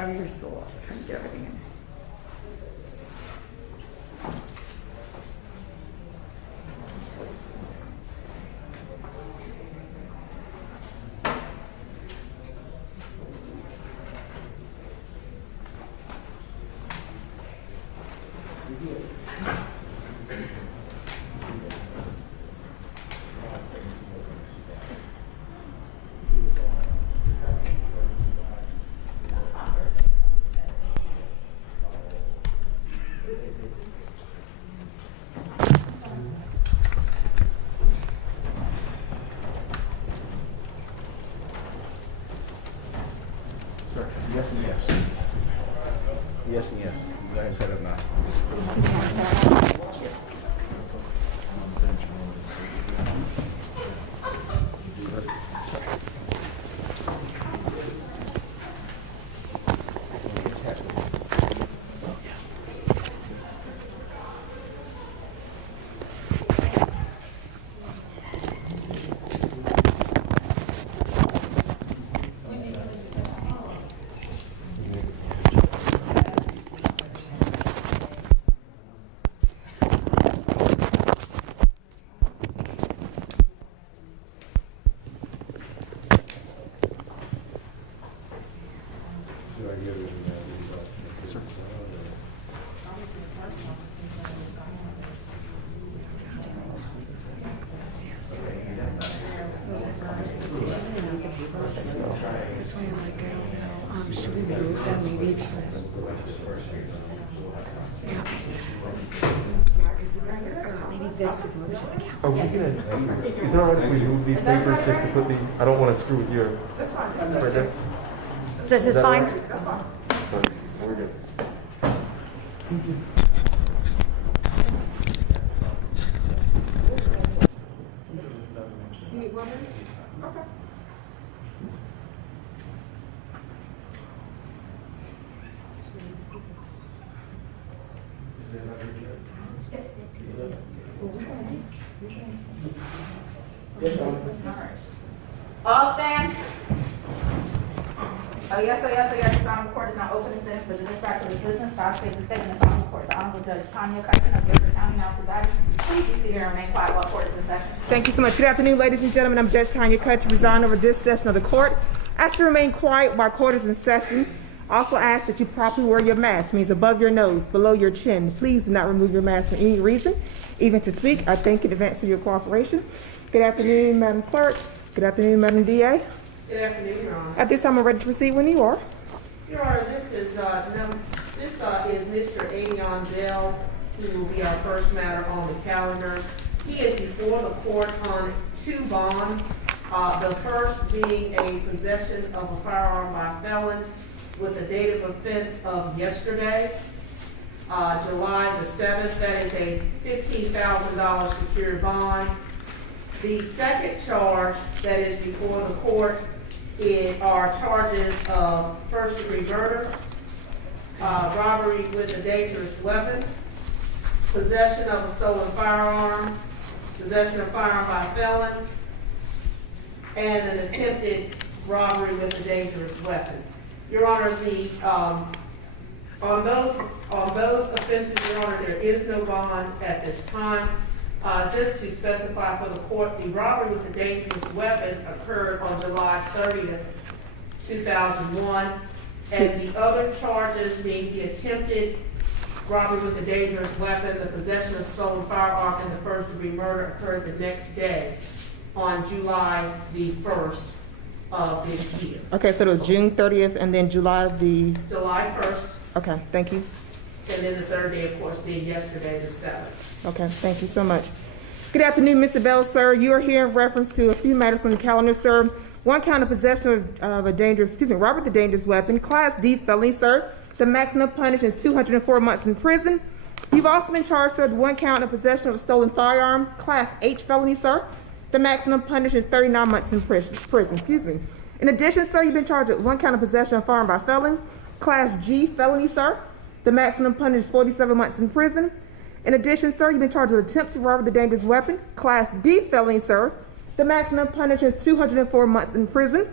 Oh, you're still up. Trying to get everything in. Yes and yes. Yes and yes. Go ahead and set up now. That's why I'm like, I don't know. Should we move them maybe to... Yeah. Maybe this would move just like... Are we gonna, is it alright if we move these papers just to put the, I don't want to screw with your... That's fine. This is fine? Right? That's fine. We're good. You need 1 minute? Okay. All stand. Oh yes, oh yes, oh yes, this honorable court is now open and sitting for the dispatch of this business. God save the state and this honorable court. The Honorable Judge Tanya Cutchin of Guilford County now presiding. Please be seated and remain quiet while court is in session. Thank you so much. Good afternoon, ladies and gentlemen. I'm Judge Tanya Cutchin, presiding over this session of the court. Ask to remain quiet while court is in session. Also ask that you properly wear your mask, means above your nose, below your chin. Please do not remove your mask for any reason, even to speak. I thank you in advance for your cooperation. Good afternoon, Madam Clerk. Good afternoon, Madam DA. Good afternoon, Your Honor. At this time, I'm ready to proceed when you are. Your Honor, this is Mr. Avion Bell, who will be our first matter on the calendar. He is before the court on 2 bonds. The first being a possession of a firearm by felon with a date of offense of yesterday, July the 7th. That is a $15,000 secured bond. The second charge that is before the court are charges of first-degree murder, robbery with a dangerous weapon, possession of a stolen firearm, possession of firearm by a felon, and an attempted robbery with a dangerous weapon. Your Honor, on those offenses, Your Honor, there is no bond at this time. Just to specify for the court, the robbery with a dangerous weapon occurred on July 30th, 2001, and the other charges being the attempted robbery with a dangerous weapon, the possession of stolen firearm, and the first-degree murder occurred the next day on July the 1st of this year. Okay, so it was June 30th and then July the, July 1st, okay, thank you. and then the third day, of course, being yesterday, the 7th. Okay, thank you so much. Good afternoon, Mr. Bell, sir. You are here in reference to a few matters on the calendar, sir. One count of possession of a dangerous, robbery with a dangerous weapon, Class D felony, sir. The maximum punishment is 204 months in prison. You've also been charged, sir, with one count of possession of a stolen firearm, Class H felony, sir. The maximum punishment is 39 months in prison. In addition, sir, you've been charged with one count of possession of firearm by felon, Class G felony, sir. The maximum punishment is 47 months in prison. In addition, sir, you've been charged with attempt to robbery with a dangerous weapon, Class D felony, sir. The maximum punishment is 204 months in prison.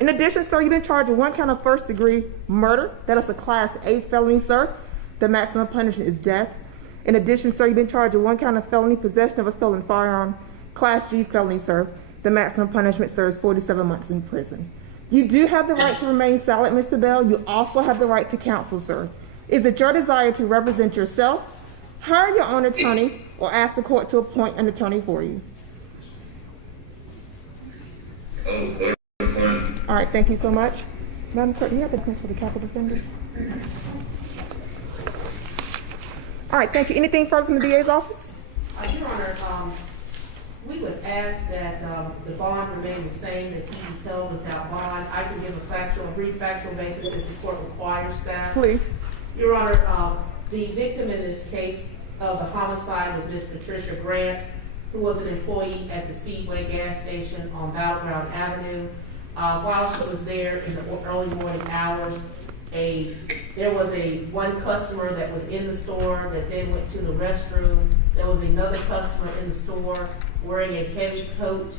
In addition, sir, you've been charged with one count of first-degree murder. That is a Class A felony, sir. The maximum punishment is death. In addition, sir, you've been charged with one count of felony possession of a stolen firearm, Class G felony, sir. The maximum punishment, sir, is 47 months in prison. You do have the right to remain silent, Mr. Bell. You also have the right to counsel, sir. Is it your desire to represent yourself, hire your own attorney, or ask the court to appoint an attorney for you? All right, thank you so much. Madam Clerk, do you have the defense for the capital defender? All right, thank you. Anything further from the DA's office? Your Honor, we would ask that the bond remain the same, that he be held without bond. I can give a brief factual basis if the court requires that. Please. Your Honor, the victim in this case of the homicide was Miss Patricia Grant, who was an employee at the Speedway gas station on Battleground Avenue. While she was there in the early morning hours, there was one customer that was in the store that then went to the restroom. There was another customer in the store wearing a heavy coat.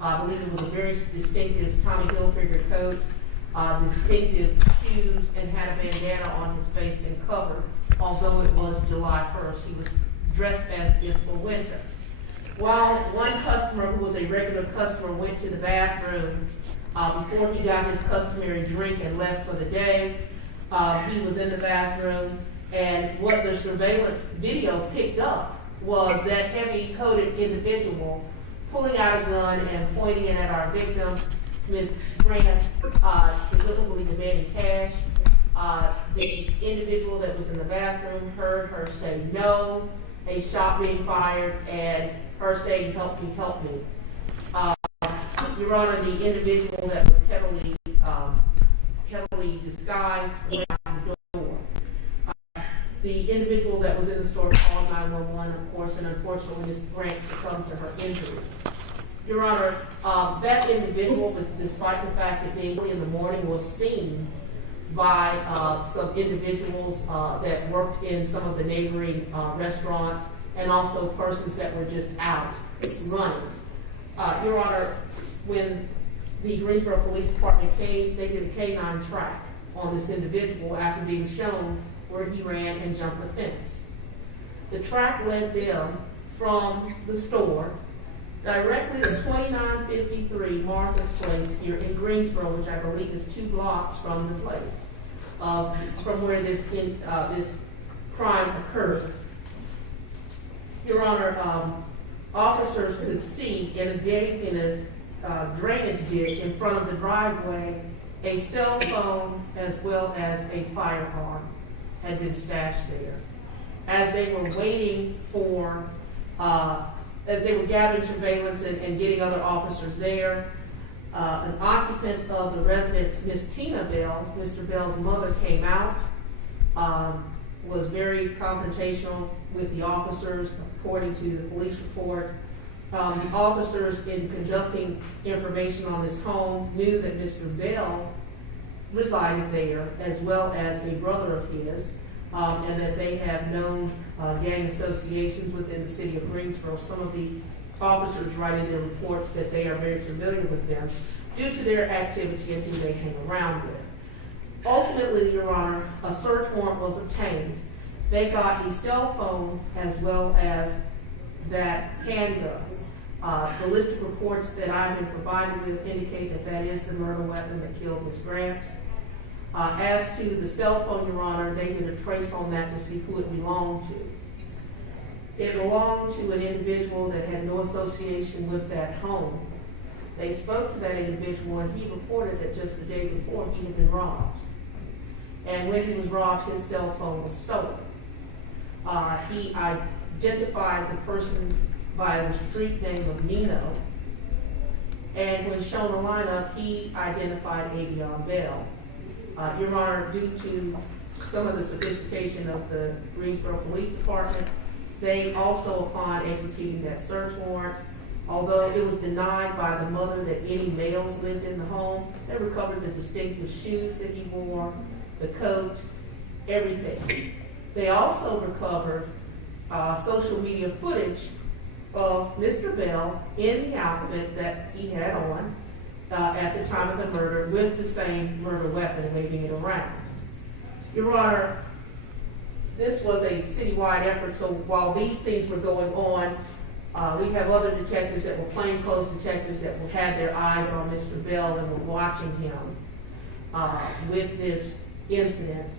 I believe it was a very distinctive Tommy Hilfiger coat, distinctive shoes, and had a bandana on his face and covered, although it was July 1st. He was dressed as if for winter. While one customer who was a regular customer went to the bathroom before he got his customary drink and left for the day, he was in the bathroom, and what the surveillance video picked up was that heavy coated individual pulling out a gun and pointing it at our victim, Ms. Grant, presumably demanding cash. The individual that was in the bathroom heard her say no, a shot being fired, and her saying, "Help me, help me." Your Honor, the individual that was heavily disguised went out the door. The individual that was in the store called 911, of course, and unfortunately, Ms. Grant succumbed to her injuries. Your Honor, that individual, despite the fact that being early in the morning, was seen by some individuals that worked in some of the neighboring restaurants, and also persons that were just out running. Your Honor, when the Greensboro Police Department came, they did a K-9 track on this individual after being shown where he ran and jumped the fence. The track led them from the store directly to 2953 Martha's Place here in Greensboro, which I believe is 2 blocks from the place, from where this crime occurred. Your Honor, officers could see in a drainage ditch in front of the driveway a cell phone as well as a firearm had been stashed there. As they were waiting for, as they were gathering surveillance and getting other officers there, an occupant of the residence, Miss Tina Bell, Mr. Bell's mother, came out, was very confrontational with the officers, according to the police report. The officers, in conducting information on this home, knew that Mr. Bell resided there, as well as a brother of his, and that they have known gang associations within the city of Greensboro. Some of the officers write in their reports that they are very familiar with them due to their activity and who they hang around with. Ultimately, Your Honor, a search warrant was obtained. They got a cell phone as well as that handgun. Ballistic reports that I've been provided with indicate that that is the murder weapon that killed Ms. Grant. As to the cell phone, Your Honor, they did a trace on that to see who it belonged to. It belonged to an individual that had no association with that home. They spoke to that individual, and he reported that just the day before he had been robbed. And when he was robbed, his cell phone was stolen. He identified the person by the street name of Nino, and when shown a lineup, he identified Avion Bell. Your Honor, due to some of the sophistication of the Greensboro Police Department, they also, upon executing that search warrant, although it was denied by the mother that any males lived in the home, they recovered the distinctive shoes that he wore, the coat, everything. They also recovered social media footage of Mr. Bell in the outfit that he had on at the time of the murder with the same murder weapon, waving it around. Your Honor, this was a citywide effort, so while these things were going on, we have other detectives that were plainclothes detectives that had their eyes on Mr. Bell and were watching him with this incident.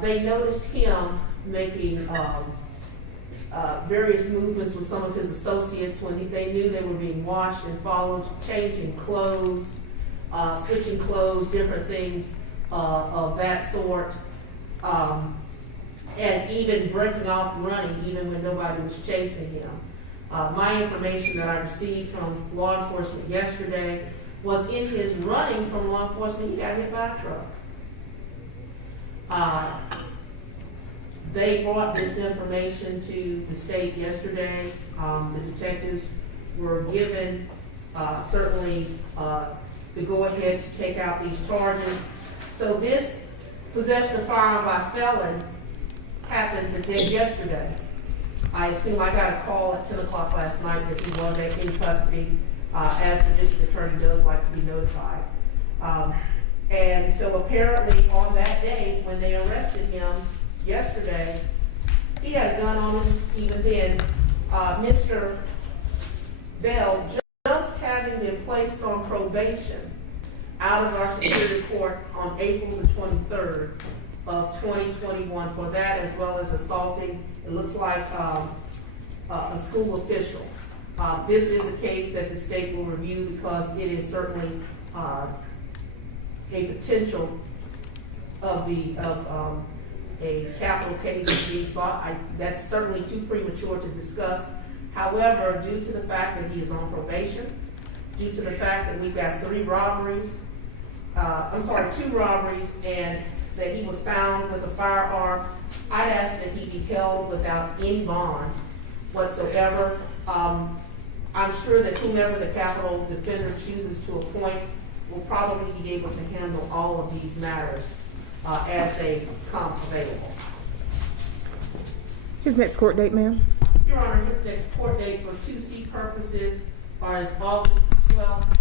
They noticed him making various movements with some of his associates when they knew they were being watched and followed, changing clothes, switching clothes, different things of that sort, and even breaking off and running even when nobody was chasing him. My information that I received from law enforcement yesterday was in his running from law enforcement, he got hit by a truck. They brought this information to the state yesterday. The detectives were given certainly the go-ahead to take out these charges. So this possession of firearm by felon happened the day yesterday. I assume I got a call at 10 o'clock last night that he was in custody, as the district attorney does like to be notified. And so apparently on that day, when they arrested him yesterday, he had a gun on him even then. Mr. Bell, just having been placed on probation out of our Superior Court on April the 23rd of 2021 for that, as well as assaulting, it looks like a school official. This is a case that the state will review because it is certainly a potential of a capital case being sought. That's certainly too premature to discuss. However, due to the fact that he is on probation, due to the fact that we've got 2 robberies, and that he was found with a firearm, I'd ask that he be held without any bond whatsoever. I'm sure that whomever the capital defender chooses to appoint will probably be able to handle all of these matters as they come available. His next court date, ma'am? Your Honor, his next court date for 2C purposes is August 12th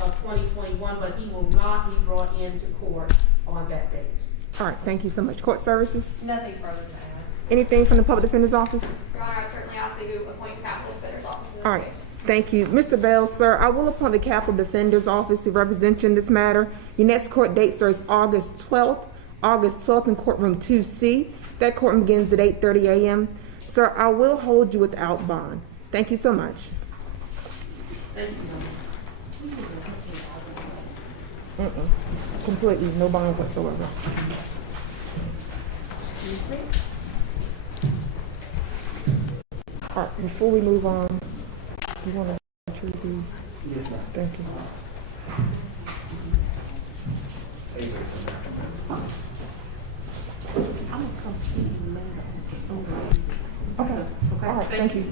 of 2021, but he will not be brought into court on that date. All right, thank you so much. Court services? Nothing further than that. Anything from the public defender's office? Your Honor, I certainly ask that you appoint capital defender's office in this All right, case. thank you. Mr. Bell, sir, I will appoint the Capital Defender's Office to represent you in this matter. Your next court date, sir, is August 12th in courtroom 2C. That courtroom begins at 8:30 a.m. Sir, I will hold you without bond. Thank you so much. Thank you. Completely, no bond whatsoever. Excuse me? All right, before we move on, you want to retrieve these? Yes, ma'am. Thank you. I'm gonna come see you later. Okay, all right, thank you.